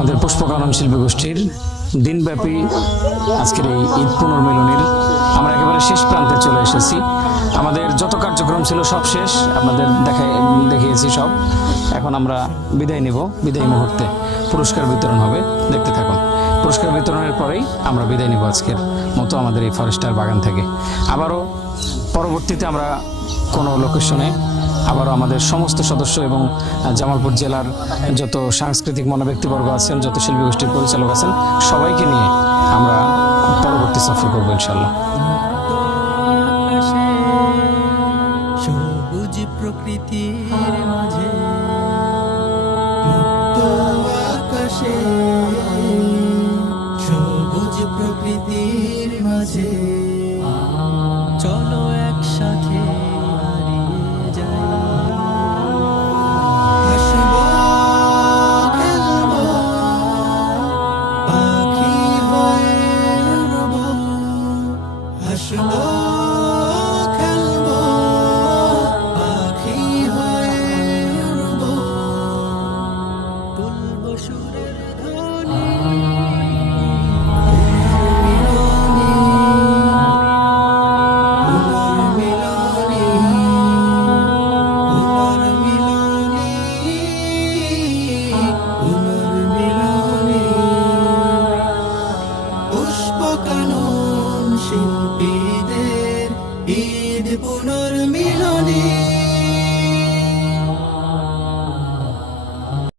আমাদের পুষ্পকানন শিল্পী গোষ্ঠীর দিনব্যাপী আজকের এই ঈদ পুনর্মিলনীর আমরা একেবারে শেষ প্রান্তে চলে এসেছি। আমাদের যত কার্যক্রম ছিল সব শেষ, আপনাদের দেখিয়েছি সব। এখন আমরা বিদায় নিব। বিদায় মুহূর্তে পুরস্কার বিতরণ হবে, দেখতে থাকুন। পুরস্কার বিতরণের পরেই আমরা বিদায় নিব আজকের মতো আমাদের এই ফরেস্টার বাগান থেকে। আবারও পরবর্তীতে আমরা কোনো লোকেশনে আবারও আমাদের সমস্ত সদস্য এবং জামালপুর জেলার যত সাংস্কৃতিক মনোব্যক্তিবর্গ আছেন, যত শিল্পী গোষ্ঠীর পরিচালক আছেন, সবাইকে নিয়ে আমরা পরবর্তী সফর করবো ইনশাল্লাহ। সবুজ প্রকৃতির মাঝে মুক্ত আকাশে, সবুজ প্রকৃতির মাঝে চলো একসাথে